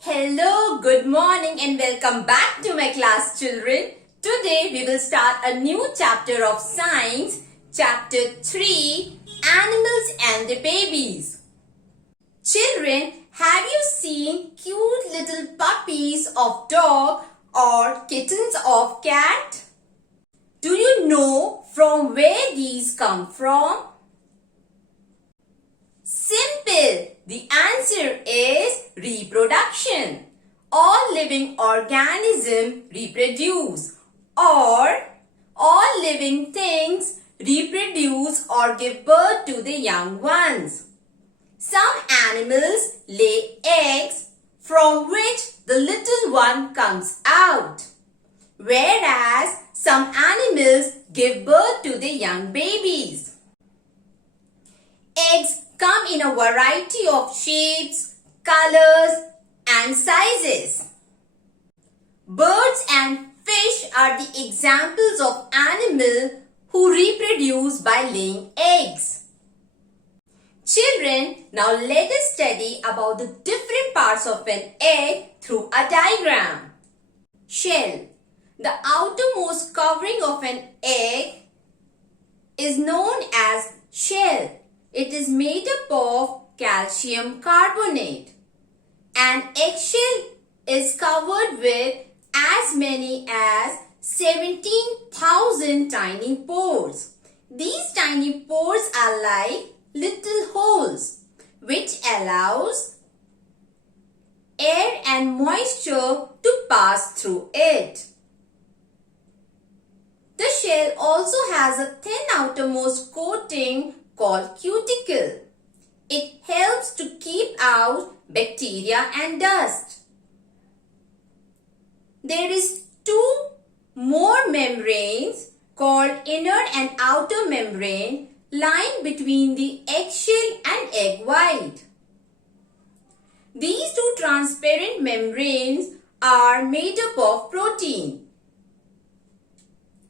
Hello, good morning and welcome back to my class children. Today we will start a new chapter of science, chapter 3, Animals and the Babies. Children, have you seen cute little puppies of dog or kittens of cat? Do you know from where these come from? Simple. The answer is reproduction. All living organisms reproduce, or all living things reproduce or give birth to the young ones. Some animals lay eggs from which the little one comes out, whereas some animals give birth to the young babies. Eggs come in a variety of shapes, colors and sizes. Birds and fish are the examples of animals who reproduce by laying eggs. Children, now let us study about the different parts of an egg through a diagram. Shell. The outermost covering of an egg is known as shell. It is made up of calcium carbonate. An eggshell is covered with as many as 17,000 tiny pores. These tiny pores are like little holes which allows air and moisture to pass through it. The shell also has a thin outermost coating called cuticle. It helps to keep out bacteria and dust. There is two more membranes called inner and outer membrane lying between the eggshell and egg white. These two transparent membranes are made up of protein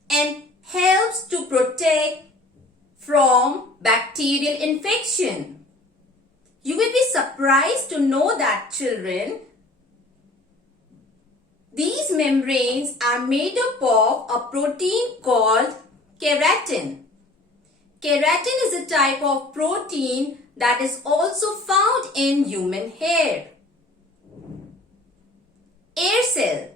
and helps to protect from bacterial infection. You will be surprised to know that, children, these membranes are made up of a protein called keratin. Keratin is a type of protein that is also found in human hair. Air cell.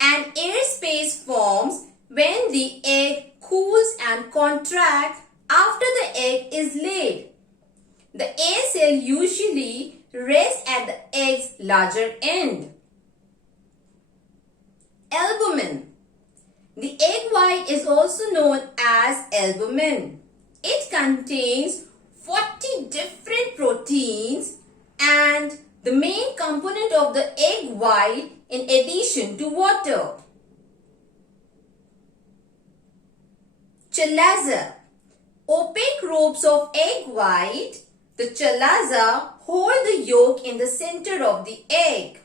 An air space forms when the egg cools and contracts after the egg is laid. The air cell usually rests at the egg's larger end. Albumen. The egg white is also known as albumen. It contains 40 different proteins and the main component of the egg white in addition to water. Chalaza. Opaque ropes of egg white, the chalaza, hold the yolk in the center of the egg.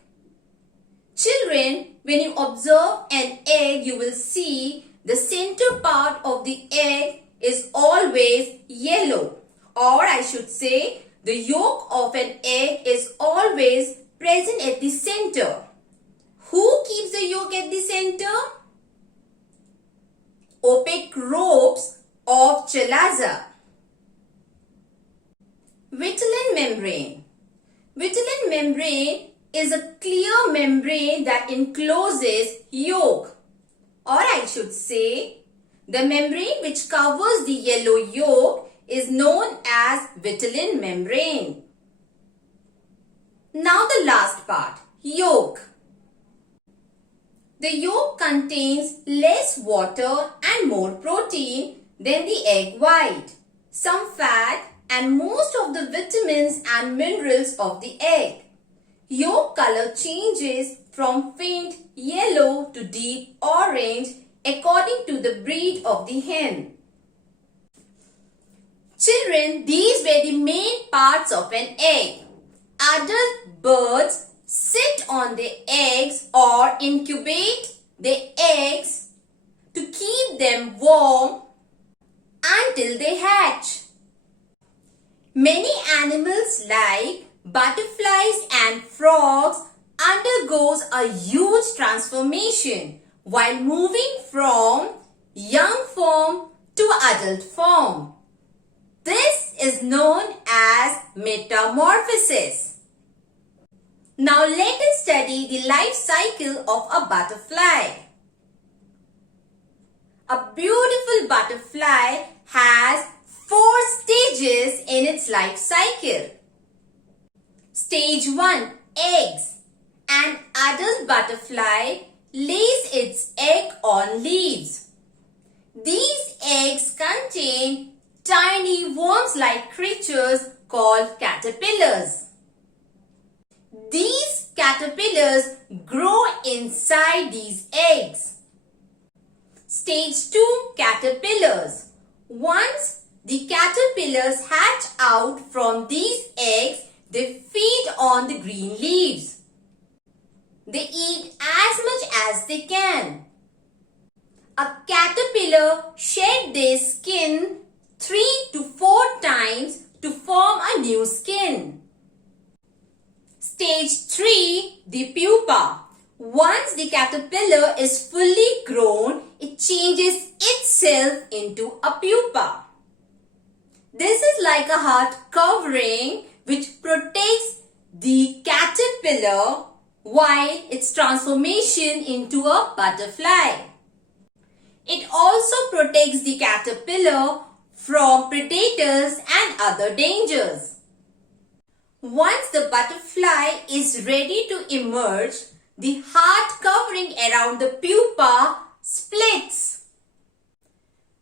Children, when you observe an egg, you will see the center part of the egg is always yellow, or I should say the yolk of an egg is always present at the center. Who keeps the yolk at the center? Opaque ropes of chalaza. Vitelline membrane. Vitelline membrane is a clear membrane that encloses yolk, or I should say the membrane which covers the yellow yolk is known as vitelline membrane. Now the last part, yolk. The yolk contains less water and more protein than the egg white, some fat and most of the vitamins and minerals of the egg. Yolk color changes from faint yellow to deep orange according to the breed of the hen. Children, these were the main parts of an egg. Adult birds sit on their eggs or incubate their eggs to keep them warm until they hatch. Many animals like butterflies and frogs undergoes a huge transformation while moving from young form to adult form. This is known as metamorphosis. Now let us study the life cycle of a butterfly. A beautiful butterfly has 4 stages in its life cycle. Stage 1, eggs. An adult butterfly lays its egg on leaves. These eggs contain tiny worms-like creatures called caterpillars. These caterpillars grow inside these eggs. Stage 2, caterpillars. Once the caterpillars hatch out from these eggs, they feed on the green leaves. They eat as much as they can. A caterpillar sheds their skin 3 to 4 times to form a new skin. Stage 3, the pupa. Once the caterpillar is fully grown, it changes itself into a pupa. This is like a hard covering which protects the caterpillar while its transformation into a butterfly. It also protects the caterpillar from predators and other dangers. Once the butterfly is ready to emerge, the hard covering around the pupa splits.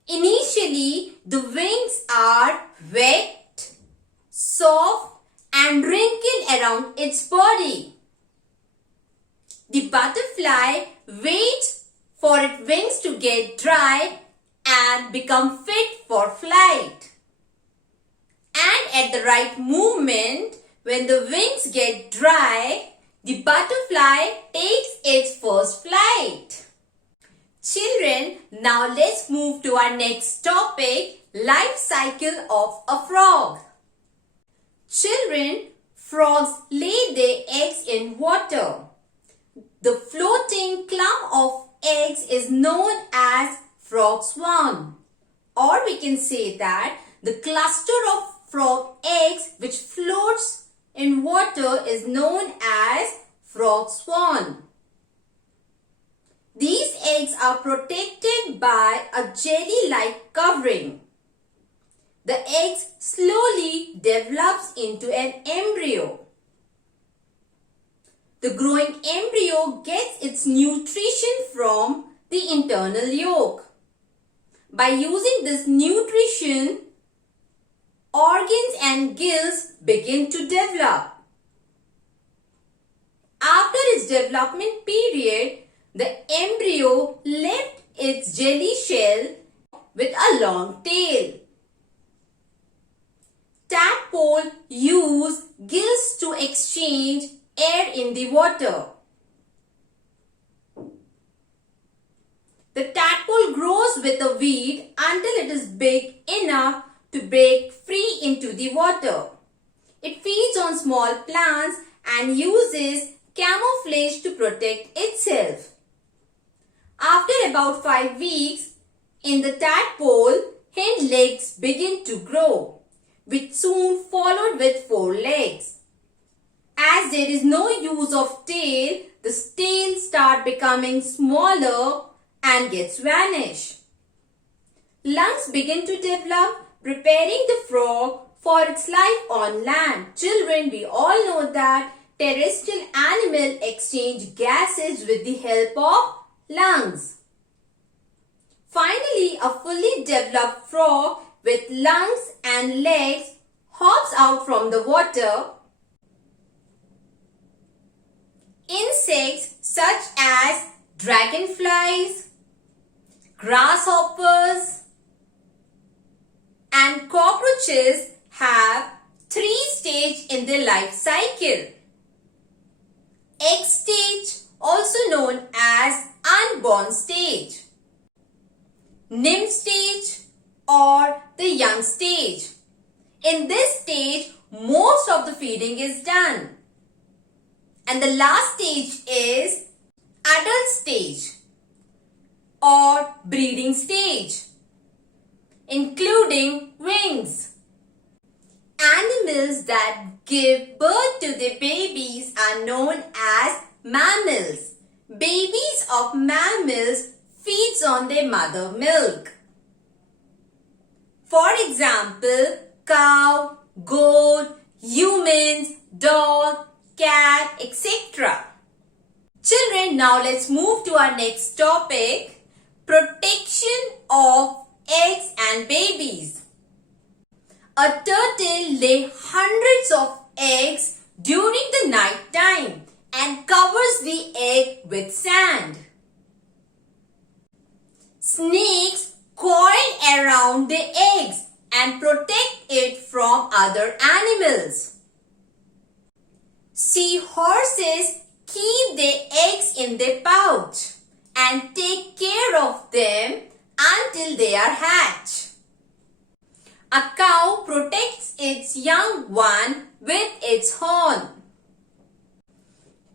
Initially, the wings are wet, soft, and wrinkled around its body. The butterfly waits for its wings to get dry and become fit for flight. And at the right moment, when the wings get dry, the butterfly takes its first flight. Children, now let's move to our next topic, life cycle of a frog. Children, frogs lay their eggs in water. The floating clump of eggs is known as frog swarm. Or we can say that the cluster of frog eggs which floats in water is known as frog swarm. These eggs are protected by a jelly-like covering. The eggs slowly develops into an embryo. The growing embryo gets its nutrition from the internal yolk. By using this nutrition, organs and gills begin to develop. After its development period, the embryo left its jelly shell with a long tail. Tadpole use gills to exchange air in the water. The tadpole grows with a weed until it is big enough to break free into the water. It feeds on small plants and uses camouflage to protect itself. After about 5 weeks, in the tadpole, hind legs begin to grow, which soon followed with 4 legs. As there is no use of tail, the tail starts becoming smaller and gets vanished. Lungs begin to develop, preparing the frog for its life on land. Children, we all know that terrestrial animals exchange gases with the help of lungs. Finally, a fully developed frog with lungs and legs hops out from the water. Insects such as dragonflies, grasshoppers, and cockroaches have 3 stages in their life cycle. Egg stage, also known as unborn stage. Nymph stage or the young stage. In this stage, most of the feeding is done. And the last stage is adult stage or breeding stage, including wings. Animals that give birth to their babies are known as mammals. Babies of mammals feeds on their mother milk. For example, cow, goat, humans, dog, cat, etc. Children, now let's move to our next topic, protection of eggs and babies. A turtle lays hundreds of eggs during the night time and covers the egg with sand. Snakes coil around the eggs and protect it from other animals. Seahorses keep their eggs in their pouch and take care of them until they are hatched. A cow protects its young one with its horn.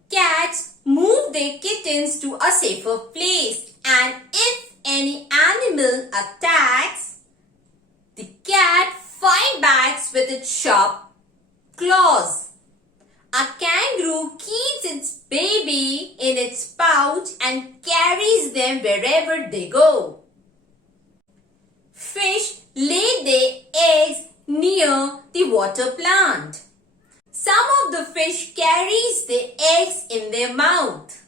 Cats move their kittens to a safer place, and if any animal attacks, the cat fights back with its sharp claws. A kangaroo keeps its baby in its pouch and carries them wherever they go. Fish lay their eggs near the water plant. Some of the fish carries their eggs in their mouth.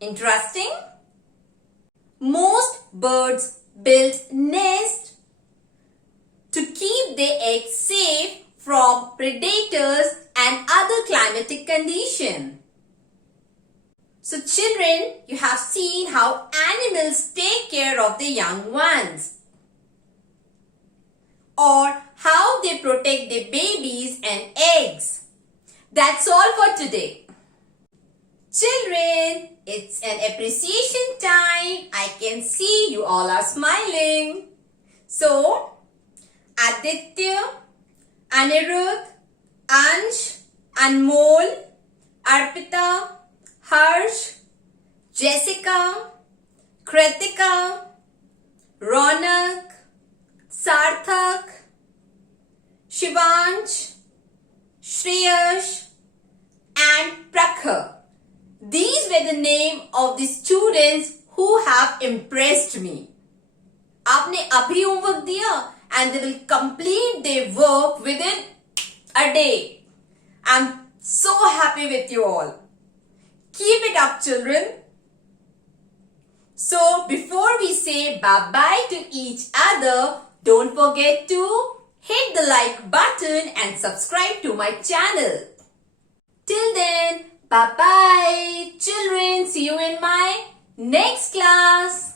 Interesting? Most birds build nests to keep their eggs safe from predators and other climatic conditions. So children, you have seen how animals take care of their young ones, or how they protect their babies and eggs. That's all for today. Children, it's an appreciation time. I can see you all are smiling. So, Aditya, Anirudh, Ansh, Anmol, Arpita, Harsh, Jessica, Kritika, Ronak, Sarthak, Shivansh, Shreyash and Prakhar. These were the names of the students who have impressed me. आपने अभी homework दिया and they will complete their work within a day. I'm so happy with you all. Keep it up, children. So before we say bye-bye to each other, don't forget to hit the like button and subscribe to my channel. Till then, bye-bye, children. See you in my next class.